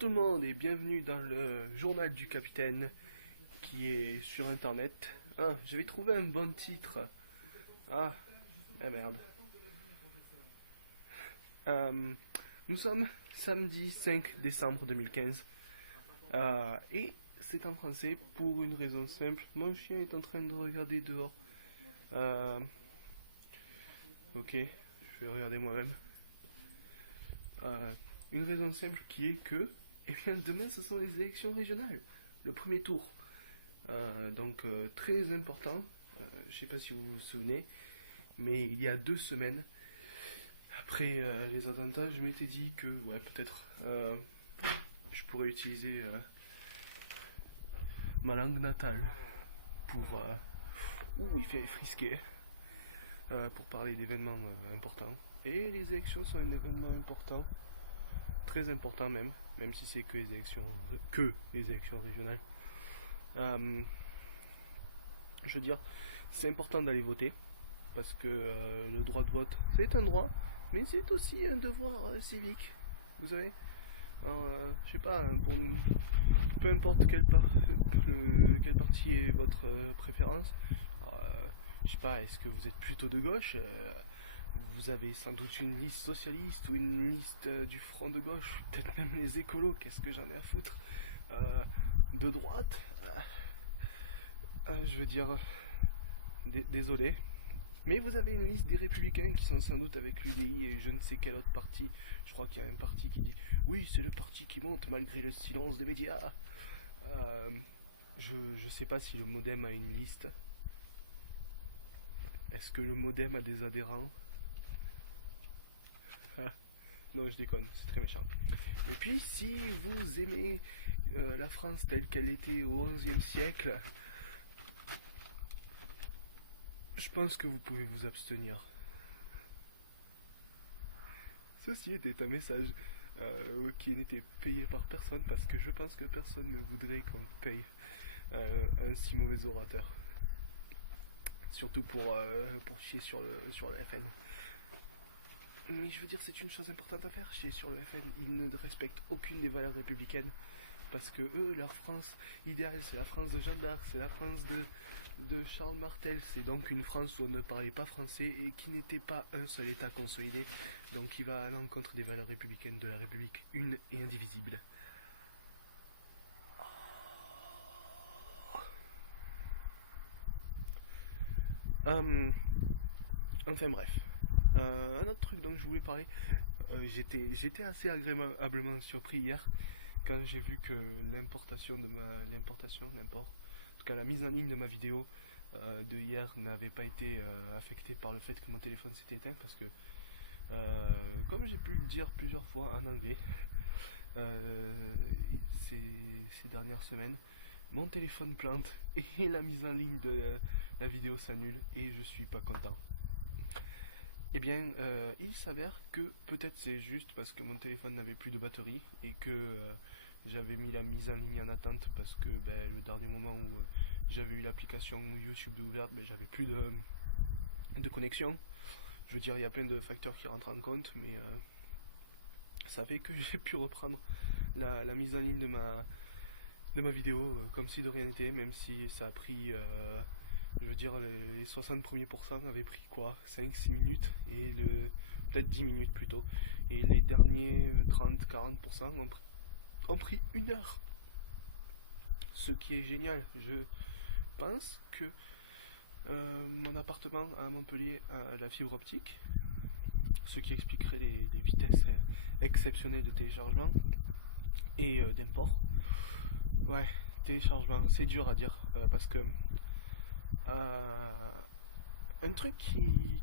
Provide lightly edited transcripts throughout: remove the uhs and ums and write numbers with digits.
tout le monde et bienvenue dans le journal du capitaine qui est sur internet. Ah, j'avais trouvé un bon titre. Ah, merde. Euh, Nous sommes samedi 5 décembre 2015 et c'est en français pour une raison simple. Mon chien est en train de regarder dehors. Euh, ok, je vais regarder moi-même. Une raison simple qui est que demain ce sont les élections régionales, le premier tour. Très important, je ne sais pas si vous vous souvenez, mais il y a 2 semaines, après les attentats, je m'étais dit que peut-être je pourrais utiliser ma langue natale pour... il fait frisquer, pour parler d'événements importants. Et les élections sont un événement important, très important même si c'est que les élections régionales. Je veux dire, c'est important d'aller voter parce que le droit de vote, c'est un droit, mais c'est aussi un devoir civique. Vous savez, je sais pas, peu importe quel parti est votre préférence. Je sais pas, est-ce que vous êtes plutôt de gauche? Vous avez sans doute une liste socialiste ou une liste du front de gauche, peut-être même les écolos, qu'est-ce que j'en ai à foutre. De droite, je veux dire, désolé, mais vous avez une liste des républicains qui sont sans doute avec l'UDI et je ne sais quel autre parti. Je crois qu'il y a un parti qui dit oui, c'est le parti qui monte malgré le silence des médias. Je sais pas si le Modem a une liste. Est-ce que le Modem a des adhérents? Non, je déconne, c'est très méchant. Et puis, si vous aimez la France telle qu'elle était au XIe siècle, je pense que vous pouvez vous abstenir. Ceci était un message qui n'était payé par personne parce que je pense que personne ne voudrait qu'on paye un si mauvais orateur. Surtout pour chier sur le FN. Mais je veux dire, c'est une chose importante à faire, chier sur le FN. Ils ne respectent aucune des valeurs républicaines. Parce que eux, leur France idéale, c'est la France de Jeanne d'Arc, c'est la France de Charles Martel. C'est donc une France où on ne parlait pas français et qui n'était pas un seul État consolidé. Donc il va à l'encontre des valeurs républicaines de la République une et indivisible. Enfin bref. Un autre truc dont je voulais parler, j'étais assez agréablement surpris hier quand j'ai vu que l'import, en tout cas la mise en ligne de ma vidéo de hier n'avait pas été affectée par le fait que mon téléphone s'était éteint parce que comme j'ai pu le dire plusieurs fois en anglais ces dernières semaines, mon téléphone plante et la mise en ligne de la vidéo s'annule et je suis pas content. Eh bien, il s'avère que peut-être c'est juste parce que mon téléphone n'avait plus de batterie et que j'avais mis la mise en ligne en attente parce que le dernier moment où j'avais eu l'application YouTube ouverte, j'avais plus de connexion. Je veux dire, il y a plein de facteurs qui rentrent en compte, mais ça fait que j'ai pu reprendre la mise en ligne de ma vidéo comme si de rien n'était, même si ça a pris... je veux dire, les 60 premiers pourcents avaient pris quoi, 5-6 minutes, et peut-être 10 minutes plutôt. Et les derniers 30-40% ont pris 1 heure. Ce qui est génial. Je pense que mon appartement à Montpellier a la fibre optique, ce qui expliquerait les vitesses exceptionnelles de téléchargement et d'import. Ouais, téléchargement, c'est dur à dire, parce que un truc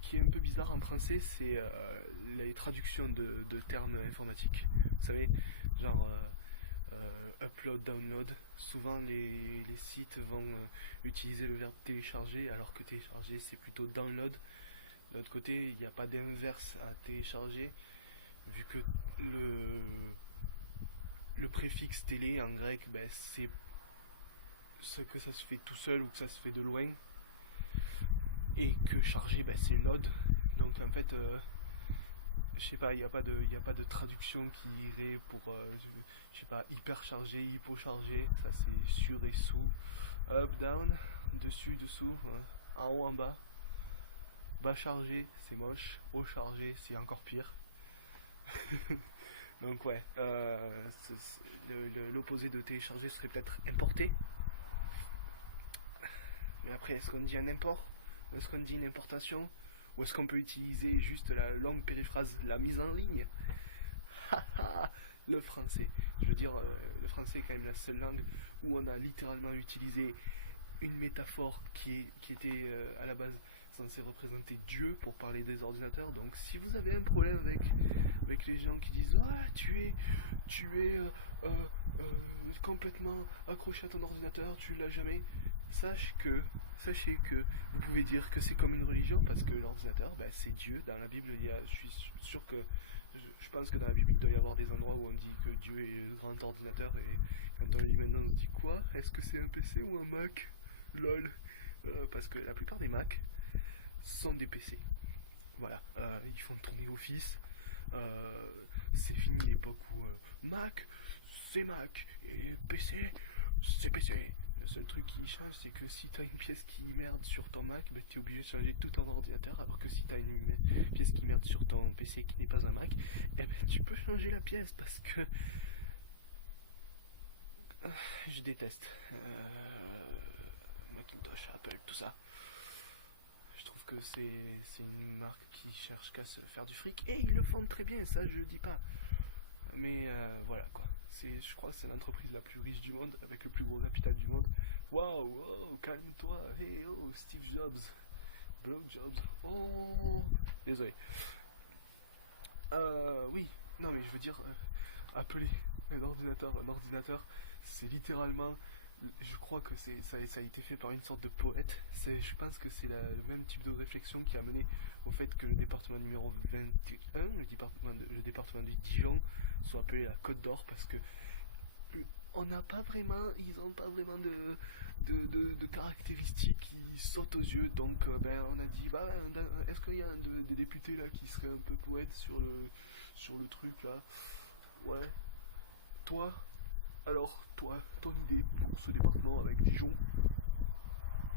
qui est un peu bizarre en français, c'est les traductions de termes informatiques. Vous savez, genre upload, download. Souvent les sites vont utiliser le verbe télécharger, alors que télécharger c'est plutôt download. De l'autre côté, il n'y a pas d'inverse à télécharger, vu que le préfixe télé en grec, c'est ce que ça se fait tout seul ou que ça se fait de loin. Et que charger, c'est load. Donc en fait, je sais pas, y a pas de traduction qui irait pour, je sais pas, hyper chargé, hypo chargé, ça c'est sur et sous, up, down, dessus, dessous, hein, en haut, en bas, bas chargé, c'est moche, haut chargé, c'est encore pire. Donc ouais, l'opposé de télécharger serait peut-être importer. Mais après, est-ce qu'on dit un import? Est-ce qu'on dit une importation? Ou est-ce qu'on peut utiliser juste la longue périphrase, la mise en ligne? Le français. Je veux dire, le français est quand même la seule langue où on a littéralement utilisé une métaphore qui était à la base censée représenter Dieu pour parler des ordinateurs. Donc si vous avez un problème avec les gens qui disent ah tu es complètement accroché à ton ordinateur, tu l'as jamais, sachez que vous pouvez dire que c'est comme une religion parce que l'ordinateur ben, c'est Dieu. Dans la Bible je suis sûr que je pense que dans la Bible il doit y avoir des endroits où on dit que Dieu est le grand ordinateur et quand on lit maintenant on se dit quoi? Est-ce que c'est un PC ou un Mac? Lol. Parce que la plupart des Mac sont des PC. Voilà, ils font tourner Office. C'est fini l'époque où Mac, c'est Mac et PC, c'est PC. Le seul truc qui change, c'est que si t'as une pièce qui merde sur ton Mac, bah, t'es obligé de changer tout ton ordinateur. Alors que si t'as une pièce qui merde sur ton PC qui n'est pas un Mac, eh ben, tu peux changer la pièce parce que je déteste Macintosh, Apple, tout ça. Je trouve que c'est une marque qui cherche qu'à se faire du fric et ils le font très bien, ça je dis pas. Mais voilà quoi. Je crois que c'est l'entreprise la plus riche du monde avec le plus gros capital du monde. Waouh, wow, calme-toi, hey oh, Steve Jobs, Block Jobs, oh, désolé. Oui, non mais je veux dire, appeler un ordinateur, c'est littéralement, je crois que ça a été fait par une sorte de poète. Je pense que c'est le même type de réflexion qui a mené au fait que le département numéro 21, le département de Dijon, soit appelé la Côte d'Or parce que ils n'ont pas vraiment de caractéristiques qui sautent aux yeux. Donc ben, on a dit, bah, est-ce qu'il y a des députés là qui serait un peu poète sur le truc là? Ouais. Toi, alors, ton idée pour ce département avec Dijon,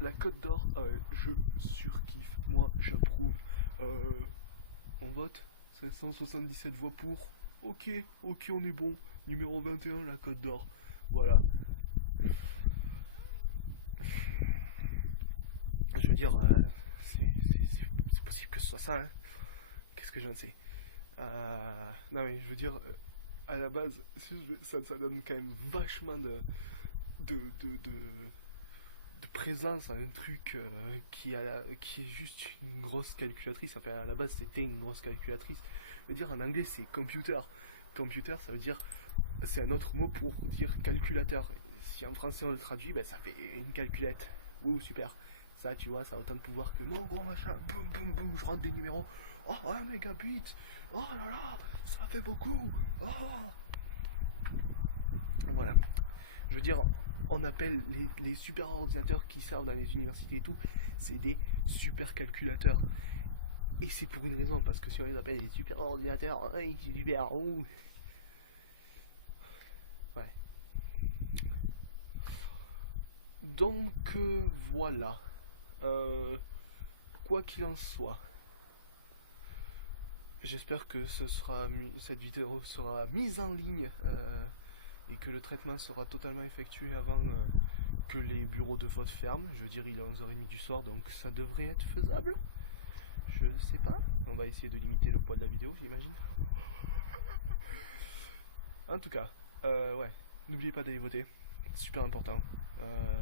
la Côte d'Or, je surkiffe, moi j'approuve. On vote 577 voix pour. Ok, on est bon. Numéro 21, la Côte d'Or. Voilà. Je veux dire, c'est possible que ce soit ça, hein. Qu'est-ce que j'en sais? Non mais je veux dire, à la base, ça donne quand même vachement de, de, de, de présence à un truc qui est juste une grosse calculatrice. Enfin, à la base, c'était une grosse calculatrice. Je veux dire, en anglais, c'est computer. Computer, ça veut dire, c'est un autre mot pour dire calculateur. Si en français on le traduit, ben, ça fait une calculette. Ouh, super. Ça, tu vois, ça a autant de pouvoir que mon gros machin. Boum, boum, boum, je rentre des numéros. Oh, 1 mégabit. Oh là là, ça fait beaucoup. Oh. Voilà. Je veux dire, on appelle les super ordinateurs qui servent dans les universités et tout, c'est des super calculateurs. Et c'est pour une raison, parce que si on les appelle des super ordinateurs, c'est super. Oh. Ouais. Donc voilà. Quoi qu'il en soit, j'espère que cette vidéo sera mise en ligne et que le traitement sera totalement effectué avant que les bureaux de vote ferment. Je veux dire, il est 11h30 du soir, donc ça devrait être faisable. Je ne sais pas. On va essayer de limiter le poids de la vidéo, j'imagine. En tout cas, ouais, n'oubliez pas d'aller voter. C'est super important.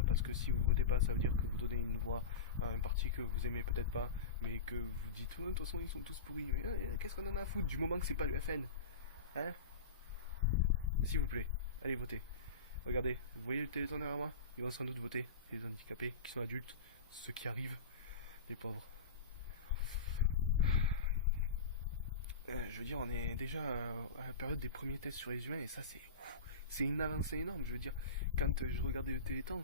Parce que si vous votez pas, ça veut dire que vous donnez une voix à un parti que vous aimez peut-être pas, mais que vous dites, oh, de toute façon ils sont tous pourris. Mais qu'est-ce qu'on en a à foutre du moment que c'est pas le FN? Hein? S'il vous plaît, allez voter. Regardez, vous voyez le téléphone derrière moi? Ils vont sans doute voter. Les handicapés qui sont adultes, ceux qui arrivent, les pauvres. Je veux dire, on est déjà à la période des premiers tests sur les humains et ça c'est une avancée énorme. Je veux dire, quand je regardais le Téléthon,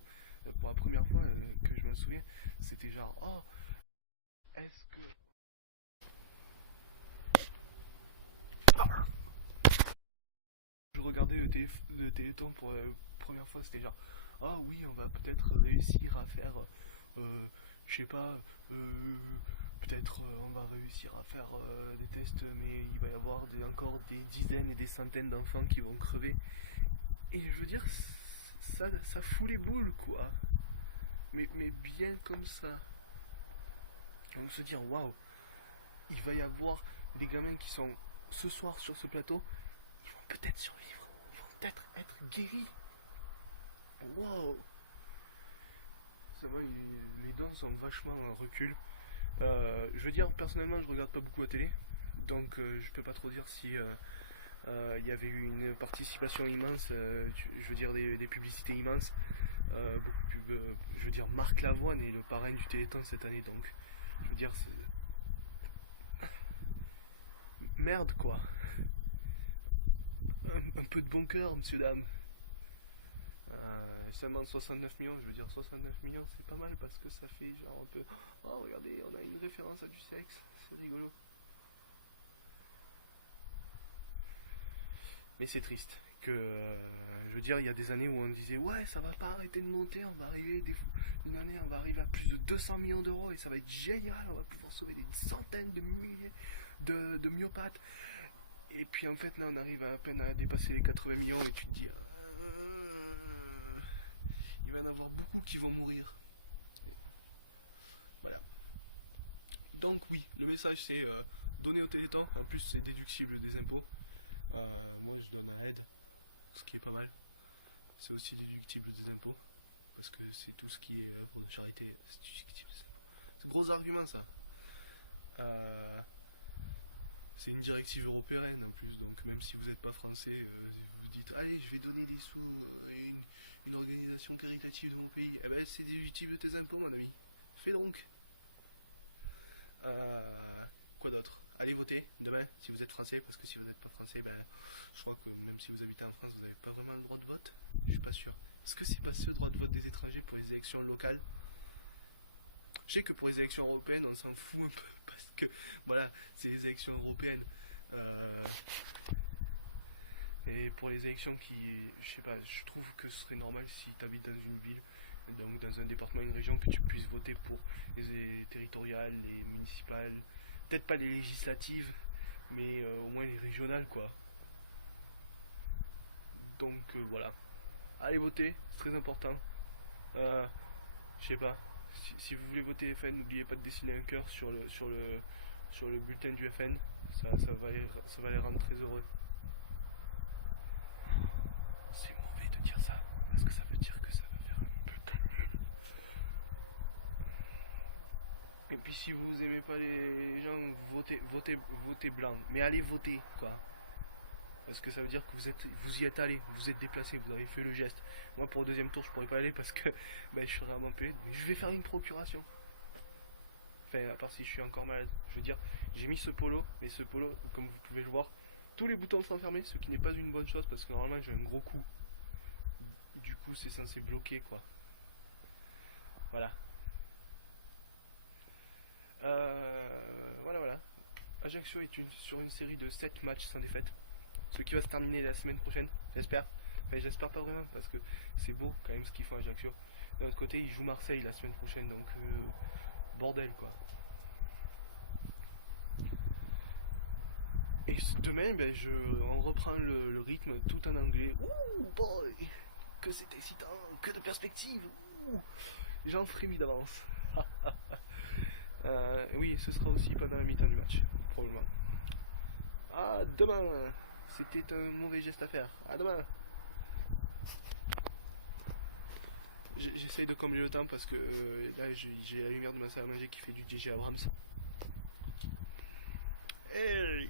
pour la première fois que je me souviens, c'était genre, oh, est-ce que de Téléthon pour la première fois, c'était genre, ah oui, on va peut-être réussir à faire, je sais pas, peut-être on va réussir à faire des tests, mais il va y avoir encore des dizaines et des centaines d'enfants qui vont crever. Et je veux dire, ça fout les boules, quoi. Mais bien comme ça. On va se dire, waouh, il va y avoir des gamins qui sont ce soir sur ce plateau, ils vont peut-être survivre, ils vont peut-être être guéris. Waouh. Ça va, les dents sont vachement en recul. Je veux dire, personnellement, je regarde pas beaucoup la télé, donc je peux pas trop dire si il y avait eu une participation immense, je veux dire des publicités immenses. Je veux dire, Marc Lavoine est le parrain du Téléthon cette année, donc je veux dire, merde quoi. Un peu de bon cœur, monsieur, dame. Seulement 69 millions, je veux dire 69 millions c'est pas mal parce que ça fait genre un peu, oh regardez, on a une référence à du sexe, c'est rigolo. Mais c'est triste que, je veux dire, il y a des années où on disait ouais ça va pas arrêter de monter, on va arriver, une année on va arriver à plus de 200 millions d'euros et ça va être génial, on va pouvoir sauver des centaines de milliers de myopathes. Et puis en fait là on arrive à peine à dépasser les 80 millions et tu te dis il va y en avoir beaucoup qui vont mourir. Voilà. Donc oui, le message c'est donner au Téléthon, en plus c'est déductible des impôts. Moi je donne à l'aide, ce qui est pas mal. C'est aussi déductible des impôts, parce que c'est tout ce qui est pour la charité, c'est déductible des impôts. C'est un gros argument ça. C'est une directive européenne en plus, donc même si vous n'êtes pas français, vous dites allez je vais donner des sous à une organisation caritative de mon pays, eh ben c'est déductible des impôts mon ami. Fais donc. Quoi d'autre? Allez voter demain si vous êtes français, parce que si vous n'êtes pas français, ben, je crois que même si vous habitez en France, vous n'avez pas vraiment le droit de vote. Je suis pas sûr. Est-ce que c'est passé le droit de vote des étrangers pour les élections locales? Je sais que pour les élections européennes, on s'en fout un peu, parce que voilà, c'est les élections européennes. Et pour les élections qui, je sais pas, je trouve que ce serait normal si tu habites dans une ville, donc dans un département, une région, que tu puisses voter pour les territoriales, les municipales, peut-être pas les législatives, mais au moins les régionales quoi. Donc voilà. Allez voter, c'est très important. Je sais pas. Si vous voulez voter FN, n'oubliez pas de dessiner un cœur sur le bulletin du FN. Ça va les rendre très heureux. C'est mauvais de dire ça, parce que ça veut dire que ça va faire un peu comme nul. Et puis si vous aimez pas les gens, votez blanc. Mais allez voter, quoi. Parce que ça veut dire que vous y êtes allé, vous vous êtes déplacé, vous avez fait le geste. Moi pour le deuxième tour je pourrais pas aller parce que je serais vraiment pelé. Mais je vais faire une procuration. Enfin à part si je suis encore malade. Je veux dire, j'ai mis ce polo, mais ce polo, comme vous pouvez le voir, tous les boutons sont fermés, ce qui n'est pas une bonne chose parce que normalement j'ai un gros coup. Du coup c'est censé bloquer quoi. Voilà. Voilà. Ajaccio est sur une série de 7 matchs sans défaite. Ce qui va se terminer la semaine prochaine, j'espère. Enfin, j'espère pas vraiment, parce que c'est beau quand même ce qu'ils font à Ajaccio. D'un autre côté, ils jouent Marseille la semaine prochaine, donc bordel quoi. Et demain, on reprend le rythme tout en anglais. Ouh boy, que c'est excitant, que de perspectives. J'en frémis d'avance. Oui, ce sera aussi pendant la mi-temps du match, probablement. À demain. C'était un mauvais geste à faire. À demain. J'essaye de combler le temps parce que là j'ai la lumière de ma salle à manger qui fait du DJ Abrams. Hey.